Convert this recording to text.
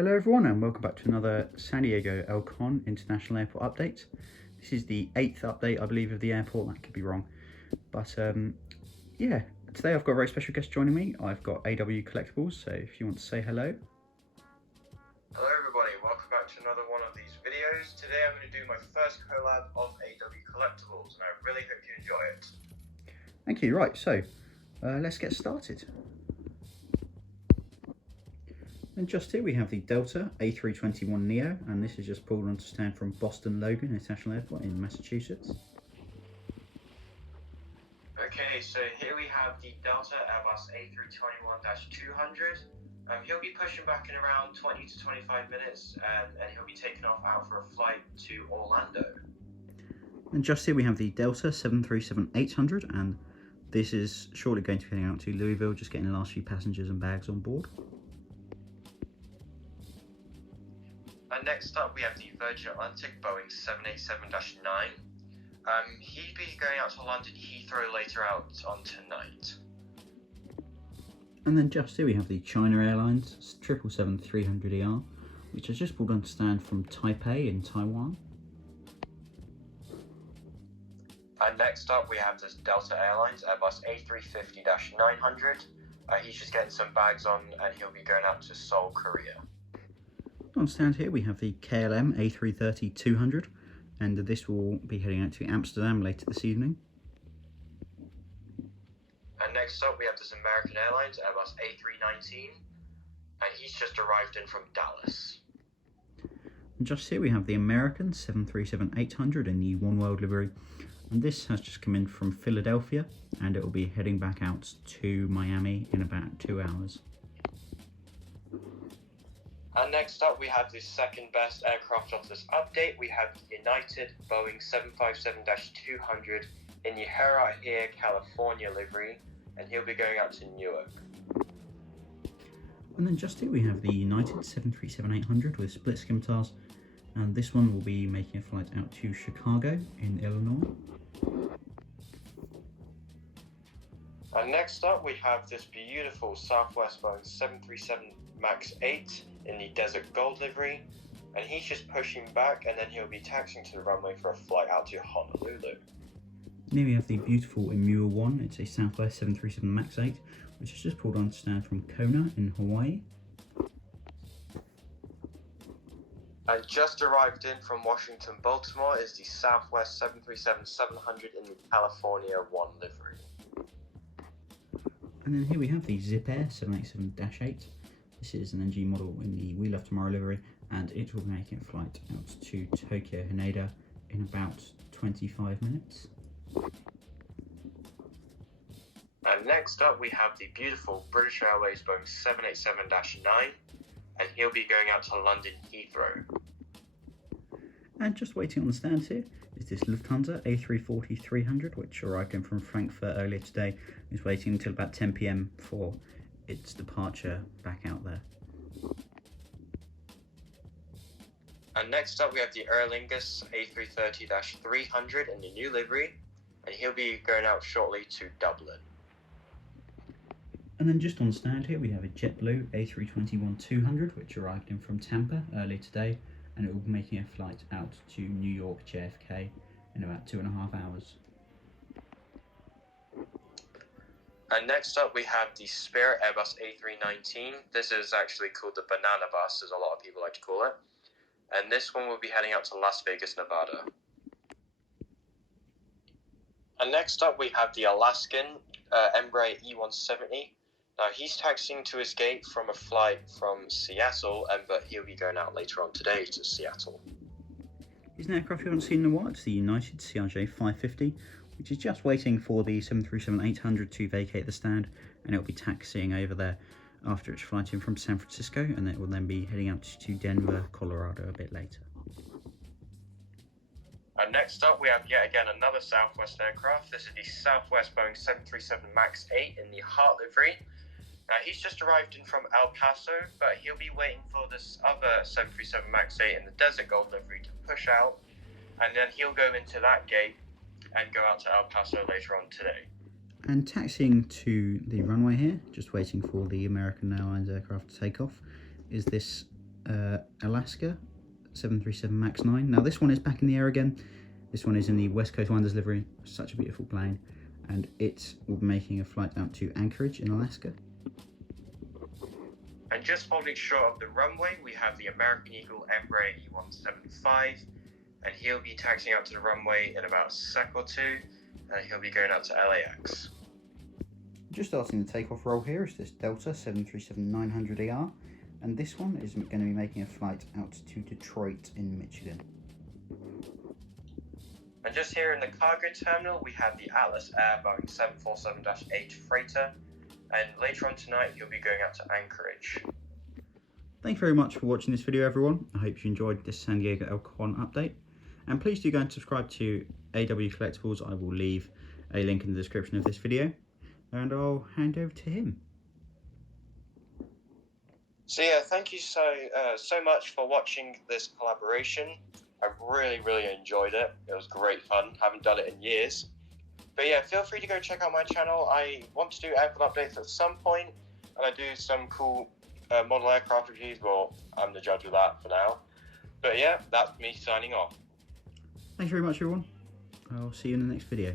Hello everyone and welcome back to another San Diego El Cajon International Airport update. This is the 8th update I believe of the airport, that could be wrong. But yeah, today I've got a very special guest joining me. I've got AW Collectibles, so if you want to say hello. Hello everybody, welcome back to another one of these videos. Today I'm going to do my first collab of AW Collectibles and I really hope you enjoy it. Thank you. Right, so let's get started. And just here we have the Delta A321neo, and this is just pulled onto stand from Boston Logan International Airport in Massachusetts. Okay, so here we have the Delta Airbus A321-200. He'll be pushing back in around 20 to 25 minutes and he'll be taking off out for a flight to Orlando. And just here we have the Delta 737-800, and this is shortly going to be heading out to Louisville, just getting the last few passengers and bags on board. And next up we have the Virgin Atlantic Boeing 787-9. He'd be going out to London Heathrow later out on tonight. And then just here we have the China Airlines 777-300ER, which has just pulled on stand from Taipei in Taiwan. And next up we have this Delta Airlines Airbus A350-900. He's just getting some bags on and he'll be going out to Seoul, Korea. On stand here we have the KLM A330-200, and this will be heading out to Amsterdam later this evening. And next up we have this American Airlines Airbus A319, and he's just arrived in from Dallas. And just here we have the American 737-800 in the One World livery, and this has just come in from Philadelphia and it will be heading back out to Miami in about 2 hours. And next up we have the second best aircraft of this update. We have the United Boeing 757-200 in the Hera Air California livery, and he'll be going out to Newark. And then just here we have the United 737-800 with split scimitars, and this one will be making a flight out to Chicago in Illinois. And next up we have this beautiful Southwest Boeing 737 MAX 8 in the Desert Gold livery, and he's just pushing back and then he'll be taxiing to the runway for a flight out to Honolulu. Here we have the beautiful Imura 1, it's a Southwest 737 MAX 8, which is just pulled on stand from Kona in Hawaii. And just arrived in from Washington, Baltimore is the Southwest 737-700 in the California 1 livery. And then here we have the Zip Air 787-8. This is an NG model in the We Love Tomorrow livery, and it will be making a flight out to Tokyo Haneda in about 25 minutes. And next up we have the beautiful British Airways Boeing 787-9, and he'll be going out to London Heathrow. And just waiting on the stand here is this Lufthansa A340-300, which arrived in from Frankfurt earlier today. It's waiting until about 10 PM for its departure back out there. And next up we have the Aer Lingus A330-300 in the new livery, and he'll be going out shortly to Dublin. And then just on stand here we have a JetBlue A321-200, which arrived in from Tampa earlier today, and it will be making a flight out to New York JFK in about 2.5 hours. And next up we have the Spirit Airbus A319. This is actually called the Banana Bus, as a lot of people like to call it. And this one will be heading out to Las Vegas, Nevada. And next up we have the Alaskan Embraer E170. Now he's taxiing to his gate from a flight from Seattle, but he'll be going out later on today to Seattle. Here's an aircraft you haven't seen in a while. It's the United CRJ 550, which is just waiting for the 737-800 to vacate the stand, and it'll be taxiing over there after its flight in from San Francisco, and it will then be heading out to Denver, Colorado a bit later. And next up we have yet again another Southwest aircraft. This is the Southwest Boeing 737 MAX 8 in the Heart livery. Now he's just arrived in from El Paso, but he'll be waiting for this other 737 MAX 8 in the Desert Gold livery to push out, and then he'll go into that gate and go out to El Paso later on today. And taxiing to the runway here, just waiting for the American Airlines aircraft to take off, is this Alaska 737 MAX 9. Now this one is back in the air again. This one is in the West Coast Wonders livery. Such a beautiful plane, and it will be making a flight out to Anchorage in Alaska. And just holding short of the runway, we have the American Eagle Embraer E175, and he'll be taxiing out to the runway in about a sec or two, and he'll be going out to LAX. Just starting the takeoff roll here is this Delta 737-900ER, and this one is going to be making a flight out to Detroit in Michigan. And just here in the cargo terminal, we have the Atlas Air Boeing 747-8 freighter, and later on tonight he'll be going out to Anchorage. Thank you very much for watching this video, everyone. I hope you enjoyed this San Diego El Cajon update, and please do go and subscribe to AW Collectibles. I will leave a link in the description of this video, and I'll hand over to him. So yeah, thank you so much for watching this collaboration. I really enjoyed it. It was great fun. Haven't done it in years. But yeah, feel free to go check out my channel. I want to do aircraft updates at some point, and I do some cool model aircraft reviews. Well, I'm the judge of that for now. But yeah, that's me signing off. Thanks very much, everyone. I'll see you in the next video.